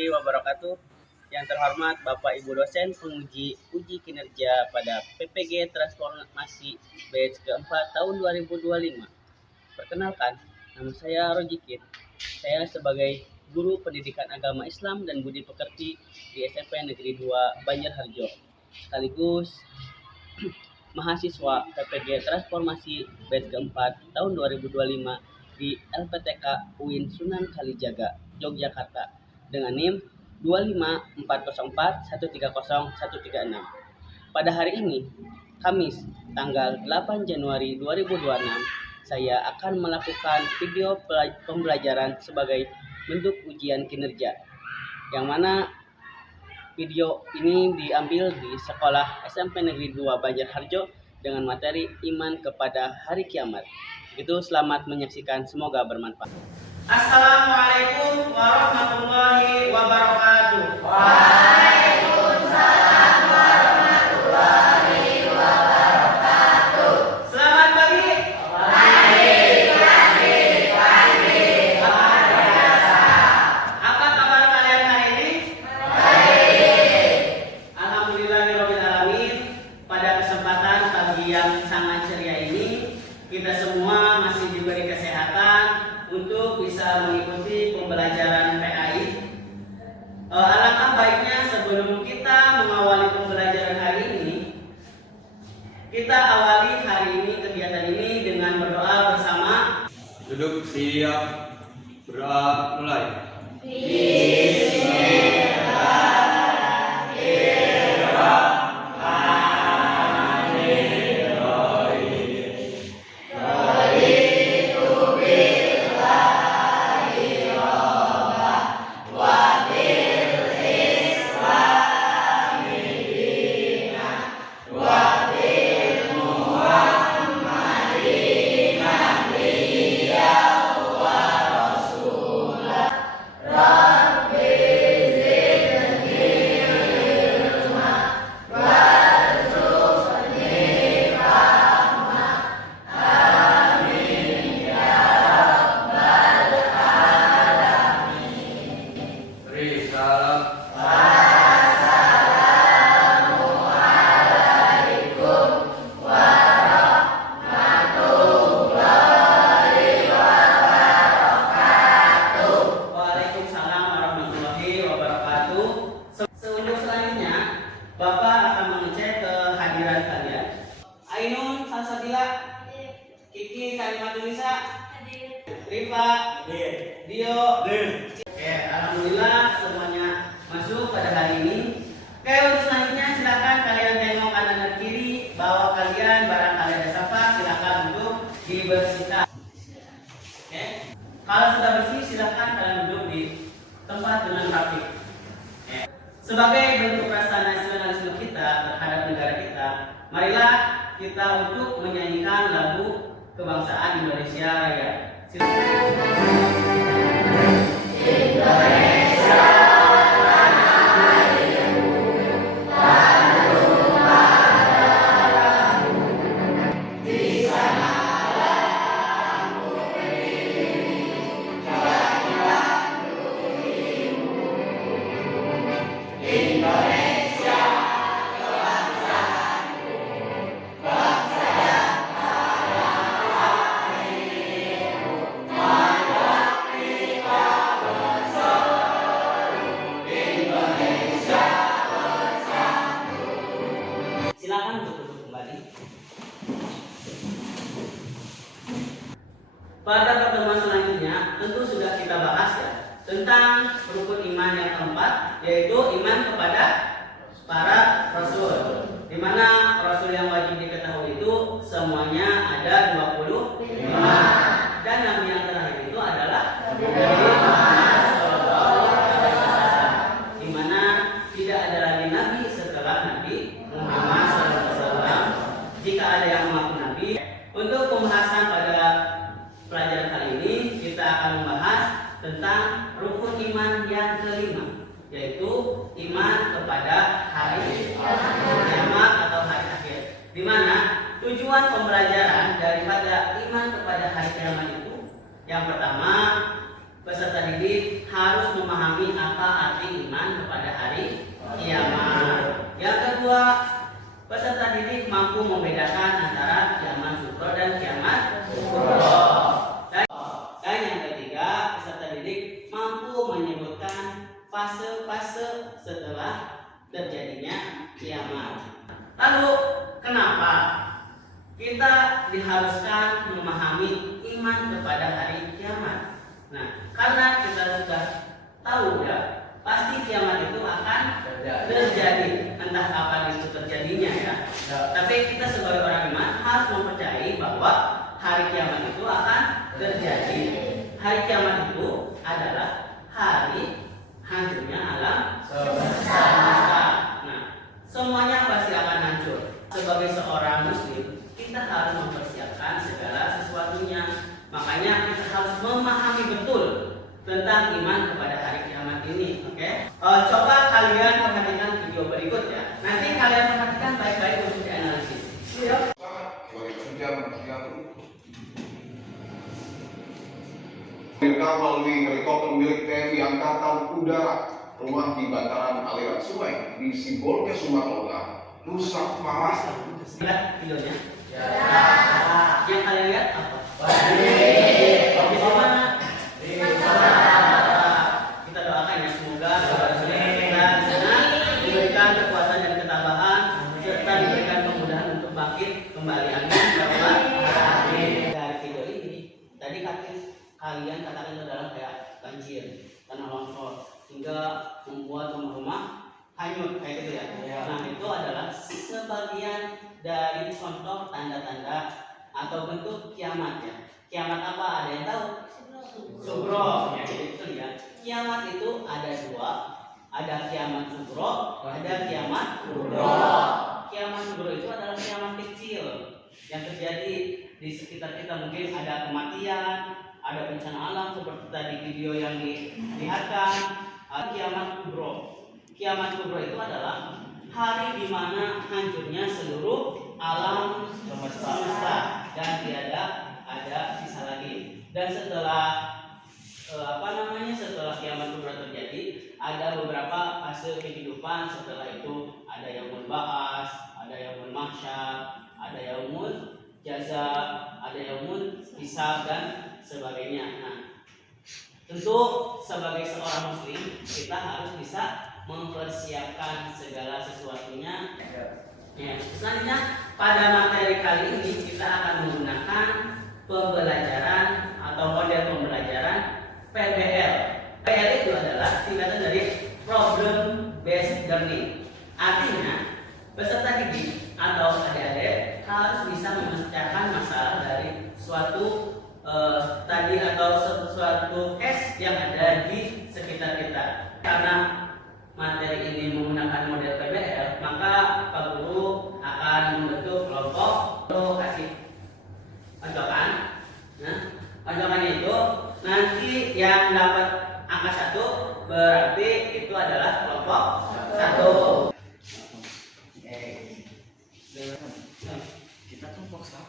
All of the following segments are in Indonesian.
warahmatullahi wabarakatuh. Yang terhormat Bapak Ibu dosen penguji uji kinerja pada PPG Transformasi batch keempat tahun 2025. Perkenalkan, nama saya Rojikin. Saya sebagai guru pendidikan agama Islam dan budi pekerti di SMP Negeri 2 Banjarharjo, sekaligus mahasiswa PPG Transformasi batch keempat tahun 2025 di LPTK UIN Sunan Kalijaga, Yogyakarta dengan NIM 25404130136. Pada hari ini, Kamis, tanggal 8 Januari 2026, saya akan melakukan video pembelajaran sebagai bentuk ujian kinerja, yang mana video ini diambil di sekolah SMP Negeri 2 Banjarharjo dengan materi iman kepada hari kiamat. Itu selamat menyaksikan, semoga bermanfaat. Assalamualaikum warahmatullahi wabarakatuh. Waalaikumsalam warahmatullahi wabarakatuh. Selamat pagi. Pagi. Apa kabar kalian hari ini? Baik. Alhamdulillahirabbil alamin. Pada kesempatan pagi yang sangat ceria ini, kita semua masih diberi kesehatan untuk bisa mengikuti pembelajaran PAI. Alangkah baiknya sebelum kita mengawali pembelajaran hari ini, kita awali hari ini, kegiatan ini dengan berdoa bersama. Duduk, siap, berdoa, mulai. Beri salam. Waalaikumsalam warahmatullahi wabarakatuh. Untuk selanjutnya, Bapak akan mengecek kehadiran kalian. Ainun Salsabila, Kiki Kalimatulisa, Rifa, Dio. Oke, alhamdulillah semuanya masuk pada hari ini. Oke, untuk selanjutnya silakan kalian tengok kanan dan kiri, bawah kalian barangkali ada sampah, silakan untuk dibersihkan. Oke, kalau sudah bersih silakan kalian duduk di tempat dengan rapi. Oke. Sebagai bentuk rasa nasionalisme kita terhadap negara kita, marilah kita untuk menyanyikan lagu kebangsaan Indonesia Raya. Silakan untuk duduk kembali. Pada pertemuan selanjutnya tentu sudah kita bahas ya tentang rukun iman yang keempat, yaitu iman kepada para rasul. Di mana rasul yang wajib diketahui itu semuanya ada 25 dan nabi yang terakhir itu adalah Nabi Muhammad SAW, di mana tidak ada lagi nabi setelah Nabi Muhammad SAW. Jika ada yang mengaku nabi, untuk pembahasan pada pelajaran kali ini kita akan membahas tentang rukun iman yang kelima, yaitu iman kepada hari kiamat atau hari akhir. Di mana tujuan pembelajaran daripada iman kepada hari kiamat itu, yang pertama, peserta didik harus memahami apa arti iman kepada hari kiamat. Yang kedua, peserta didik mampu membedakan antara kiamat sugro dan kiamat kubro. Dan yang ketiga, peserta didik mampu menyebutkan fase-fase setelah terjadinya kiamat. Lalu, kenapa kita diharuskan memahami iman kepada hari kiamat? Nah, karena kita sudah tahu ya, pasti kiamat itu akan terjadi. Entah kapan itu terjadinya ya. Tapi kita sebagai orang iman harus mempercayai bahwa hari kiamat itu akan terjadi. Hari kiamat itu adalah hari hancurnya alam semesta. Nah, semuanya pasti akan hancur. Sebagai seorang muslim, kita harus mempersiapkan segala sesuatunya. Makanya kita harus memahami betul tentang iman kepada hari kiamat ini. Oke? Coba kalian perhatikan video berikut ya. Nanti kalian perhatikan baik-baik untuk dianalisis. Siap? Direkam melalui helikopter milik TNI Angkatan Udara, rumah di bantaran aliran sungai di Sibolga, Sumatera Utara, rusak parah. Lihat videonya. Ya. Yang kalian lihat apa? Baik. Bagaimana? Kita doakan ya, semoga saudara-saudara kita di sana diberikan kekuatan dan ketabahan serta diberikan kemudahan untuk bangkit kembali. Amin. Dari video ini tadi kalian katakan itu adalah kayak banjir, tanah longsor hingga membuat rumah-rumah hanyut kayak gitu ya. Nah, itu adalah sebagian dari contoh tanda-tanda atau bentuk kiamat ya. Kiamat apa? Ada yang tahu? Sugro. Ya, itu ya. Kiamat itu ada dua. Ada kiamat sugro, ada kiamat kubro. Kiamat sugro itu adalah kiamat kecil yang terjadi di sekitar kita. Mungkin ada kematian, ada bencana alam seperti tadi video yang dilihatkan. Kiamat kubro. Kiamat kubro itu adalah hari di mana hancurnya seluruh alam semesta dan tiada ada sisa lagi. Dan setelah setelah kiamat kubra terjadi, ada beberapa fase kehidupan. Setelah itu ada yaumul ba'ats, ada yaumul mahsyar, ada yaumul jaza, ada yaumul hisab dan sebagainya. Nah, tentu sebagai seorang muslim kita harus bisa mempersiapkan segala sesuatunya. Ya, selanjutnya pada materi kali ini kita akan menggunakan pembelajaran atau model pembelajaran PBL. PBL itu adalah singkatan dari Problem Based Learning. Artinya peserta didik atau adik-adik harus bisa memecahkan masalah dari suatu tadi atau suatu case yang ada di sekitar kita. Karena materi ini menggunakan model PBL, maka Pak Guru akan membentuk kelompok. Lalu kasih pancokan. Nah, pancokannya itu nanti yang dapat angka 1 berarti itu adalah kelompok 1. Kita kelompok 1.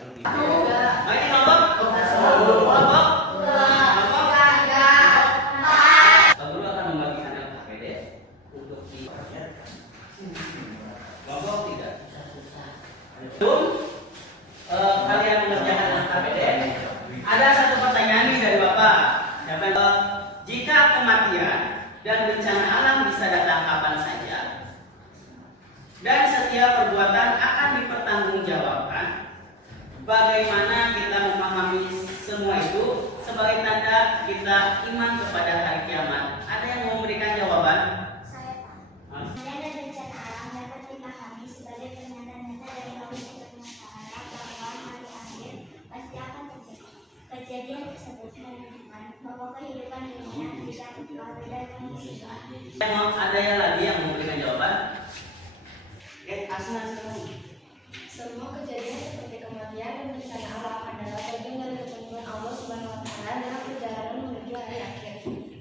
Ini kelompok kalian mengerjakan KPD. Ada satu pertanyaan nih dari Bapak. Jika kematian dan bencana alam bisa datang kapan saja dan setiap perbuatan akan dipertanggungjawabkan, bagaimana kita memahami semua itu sebagai tanda kita iman kepada hari kiamat? Ada yang mau memberikan jawaban? Saya Pak. Kematian dan bencana alam dapat dipahami sebagai pernyataan nyata dari Allah Subhanahu wa Ta'ala bahwa hari akhir pasti akan terjadi. Kejadian tersebut menunjukkan bahwa kehidupan dunia tidak kekal dan manusia. Ada yang lagi yang memberikan jawaban? Oke, Asna sekarang. Semua kejadian seperti kematian dan bencana alam adalah bagian dari ketentuan Allah Subhanahu wa Ta'ala dalam perjalanan menuju hari akhir.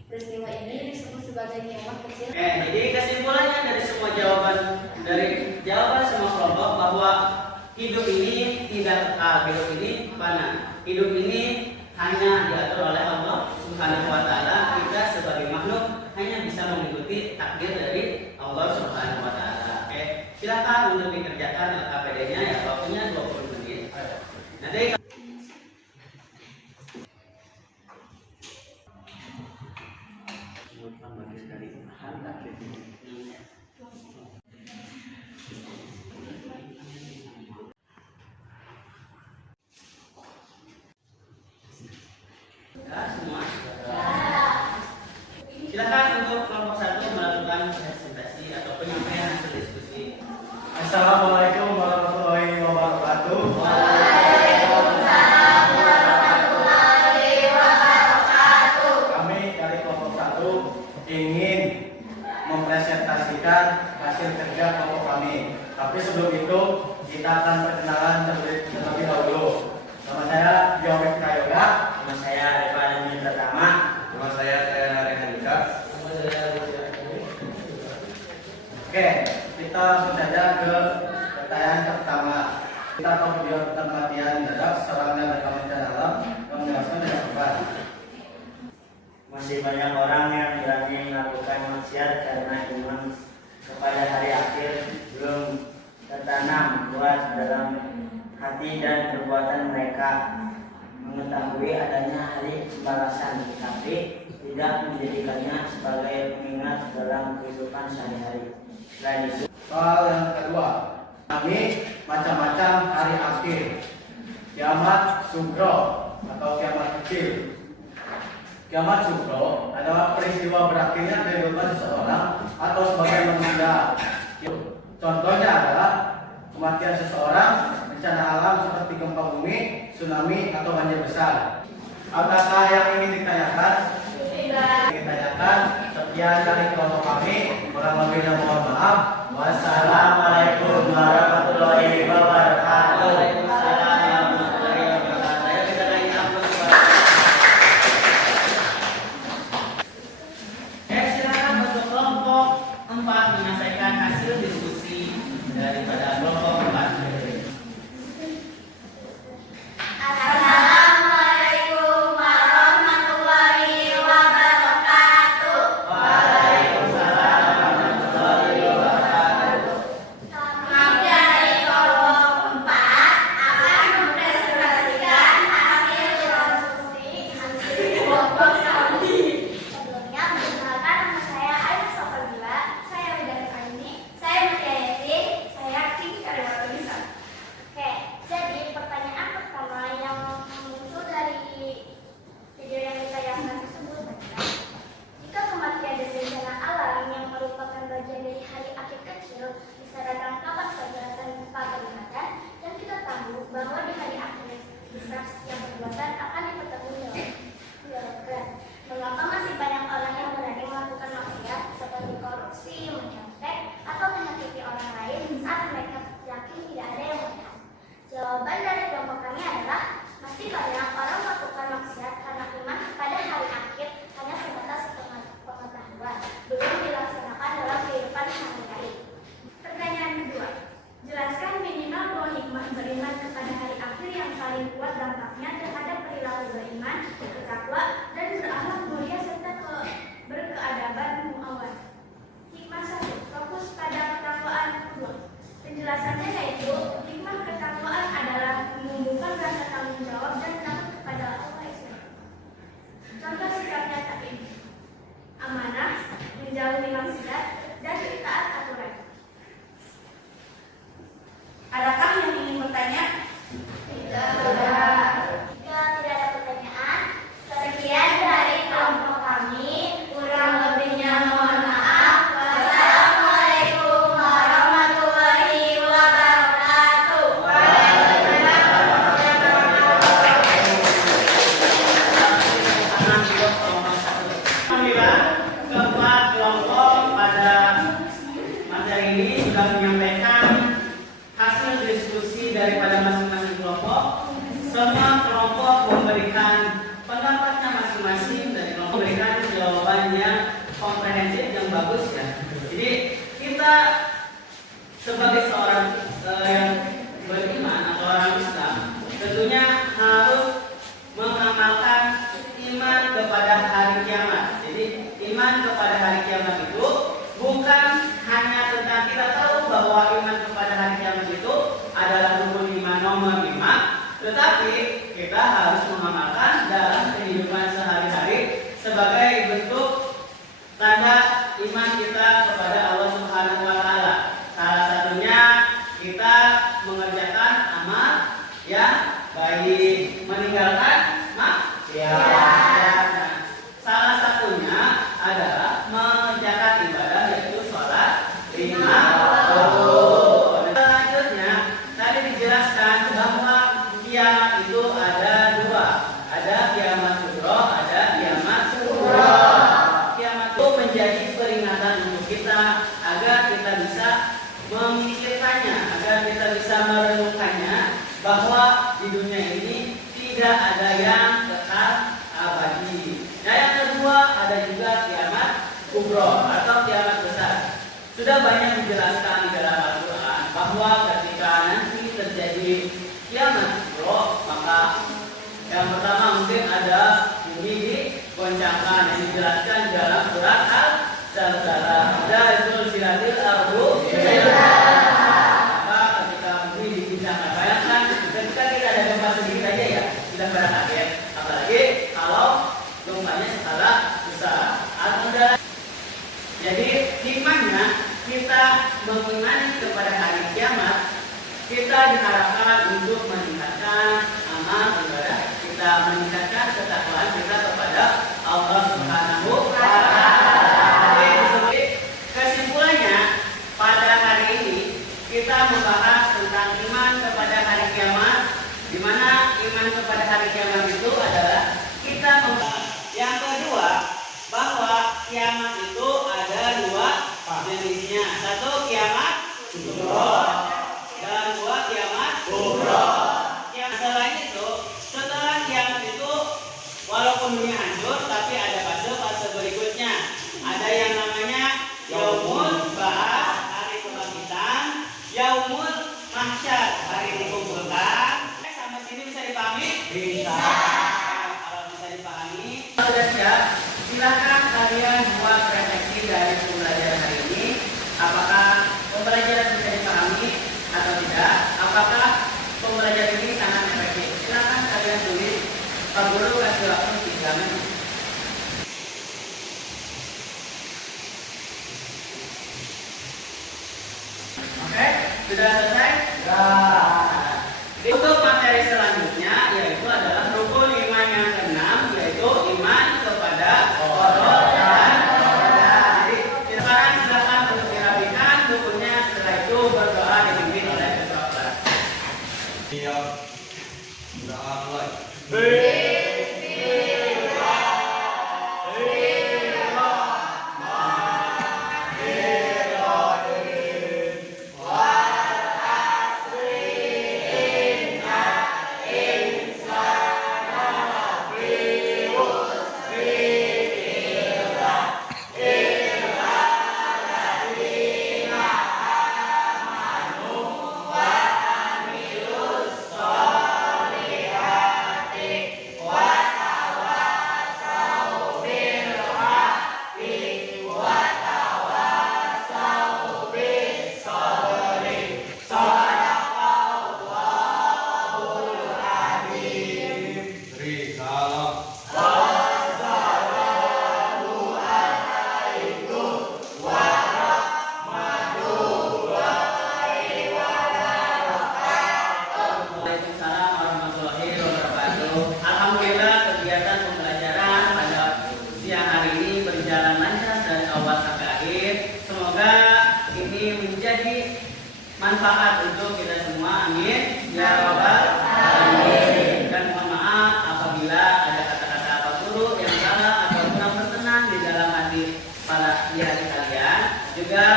Peristiwa ini disebut sebagai kiamat kecil. Jadi kesimpulannya dari semua jawaban semua kelompok bahwa hidup ini tidak kekal, hidup ini fana. Hidup ini hanya diatur oleh Allah Subhanahu wa taala. Kita sebagai makhluk hanya bisa mengikuti takdir dari Allah Subhanahu wa taala. Oke, silakan untuk dikerjakan LKPD-nya ya, waktunya 20 menit. Nanti ya, semua. Silakan untuk kelompok 1 melakukan presentasi atau penyampaian hasil diskusi. Assalamualaikum warahmatullahi wabarakatuh. Kami dari kelompok 1 ingin mempresentasikan hasil kerja kelompok kami. Tapi sebelum itu kita akan perkenalan terlebih dahulu. Nama saya Yowek Kayoga. Nama saya Reva Dani Pertama. Nama saya Nare Handika. Oke, kita langsung saja ke pertanyaan pertama. Kita tahu video tentang kematian mendadak, serangnya rekam bencana alam, menjelaskan dengan cepat. Masih banyak orang yang berani melakukan maksiat karena iman kepada hari akhir belum tertanam kuat dalam hati dan perbuatan mereka. Mengetahui adanya hari pembalasan, tapi tidak menjadikannya sebagai pengingat dalam kehidupan sehari-hari. Selain itu, Soal yang kedua, kami macam-macam hari akhir, kiamat sugro atau kiamat kecil. Kiamat sugro adalah peristiwa berakhirnya kehidupan seseorang atau sebagai manusia. Contohnya adalah kematian seseorang, bencana alam seperti gempa bumi, tsunami, atau banjir besar. Apakah yang ingin ditanyakan? Ditanyakan. Sekian dari kelompok kami. Kurang lebihnya mohon maaf. Wassalamualaikum warahmatullahi wabarakatuh. Waalaikumsalam warahmatullahi wabarakatuh. Ayo kita lagi upload suara. Silakan untuk kelompok 4 menyelesaikan hasil diskusi daripada kelompok 4. Assalamualaikum warahmatullahi wabarakatuh. Waalaikumsalam warahmatullahi wabarakatuh. Kami dari kelompok 4 akan mempresentasikan hasil diskusi kelompok kami. Sebelumnya, perkenalkan nama saya Ayu Sofalila, saya Widari Aini, saya Mutia Yasin, saya Cing Karyawati Bisa. Oke, jadi pertanyaan pertama yang muncul dari video yang ditayangkan tersebut adalah, jika kematian dan bencana alam yang merupakan bagian dari hari akhir kecil bisa datang kapan saja tanpa peringatan, dan kita tahu bahwa di hari akhir besar setiap perbuatan akan dipertanggungjawabkan. Mengapa masih banyak orang yang berani melakukan maksiat seperti korupsi, menyontek, atau menyakiti orang lain saat mereka yakin tidak ada yang melihat? Jawaban dari kelompok kami adalah, masih banyak orang melakukan maksiat karena iman pada hari akhir hanya sebatas pengetahuan, belum dilaksanakan dalam kehidupan sehari-hari. Pertanyaan kedua, jelaskan minimal dua hikmah beriman kepada hari akhir yang paling kuat dampaknya terhadap perilaku beriman, bertakwa, dan berakhlak mulia serta berkeadaban mu'awad. Hikmah 1, fokus pada ketakwaan. 2, penjelasannya yaitu hikmah ketakwaan adalah menumbuhkan rasa tanggung jawab dan takut kepada Allah SWT. Contoh sikap nyata ini: amanah, menjauhi maksiat, dan taat aturan. Adakah yang ingin bertanya? Tidak. Jika tidak ada pertanyaan, sekian dari kelompok kami. Kurang lebihnya mohon maaf. Wassalamualaikum warahmatullahi wabarakatuh. iman kepada hari kiamat itu adalah rukun iman nomor 5, tetapi kita harus mengamalkan dalam kehidupan sehari-hari sebagai bentuk tanda iman kita kepada Allah Subhanahu wa taala. Salah satunya kita mengerjakan amal yang baik, meninggalkan maksiat. Salah satunya adalah mengerjakan ibadah yaitu sholat 5 waktu. Selanjutnya tadi dijelaskan bahwa kiamat itu ada 2, ada kiamat kubro, ada kiamat sughra. Kiamat itu menjadi peringatan untuk kita agar kita bisa memikirkannya, agar kita bisa merenungkannya bahwa di dunia ini tidak ada yang kekal abadi. Nah, yang kedua ada juga kiamat kubro atau kiamat besar. Sudah banyak dijelaskan di dalam Al-Quran bahwa ketika nanti terjadi kiamat kubro, maka yang pertama mungkin ada bumi digoncangkan yang dijelaskan dalam surat Al-Zalzalah. Dan zulzilatil ardu maka ketika bumi digoncangkan, bayangkan ketika kita ada gempa sedikit aja ya kita pada kaget, apalagi kalau gempanya skala besar. Jadi hikmahnya kita mengimani kepada hari kiamat, kita diharapkan untuk meningkatkan amal ibadah kita, meningkatkan ketakwaan kita kepada Allah Subhanahu wa taala. Jadi kesimpulannya pada hari ini kita membahas tentang iman kepada hari kiamat, di mana iman kepada hari kiamat itu adalah kita membahas. Yang kedua, bahwa kiamat itu ada 2 jenisnya. Satu kiamat sughra dan 2 kiamat kubro. Yang selain itu, setelah kiamat itu walaupun dunia hancur, tapi ada fase berikutnya. Ada yang namanya yaumul ba'ats, hari kebangkitan, yaumul mahsyar, hari dikumpulkan. Sampai sini bisa dipahami? Bisa. Kalau bisa dipahami, sudah siap. Silakan kalian buat refleksi dari pembelajaran hari ini. Apakah pembelajaran bisa dipahami atau tidak? Apakah pembelajaran ini sangat efektif? Silakan kalian tulis. Pak Guru kasih waktu 3 menit. Oke, sudah selesai? Ya. Untuk materi selanjutnya yaitu adalah rukun iman yang ke-6, yaitu iman kepada qada dan qadar. Jadi sekarang silakan untuk dirapikan bukunya, setelah itu berdoa dipimpin oleh ketua kelas. Siap. Sudah mulai. Waalaikumsalam warahmatullahi wabarakatuh. Alhamdulillah kegiatan pembelajaran pada siang hari ini berjalan lancar dari awal sampai akhir. Semoga ini menjadi manfaat untuk kita semua. Amin. Ya Rabbal alamin. Dan mohon maaf apabila ada kata-kata Pak Guru yang salah atau kurang berkenan di dalam hati para hati kalian. Juga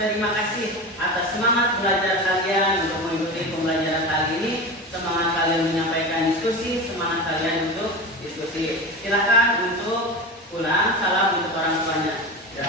terima kasih atas semangat belajar kalian untuk mengikuti pembelajaran kali ini. Semangat kalian menyampaikan diskusi, semangat kalian untuk diskusi. Silakan untuk pulang, salam untuk orang tuanya. Ya.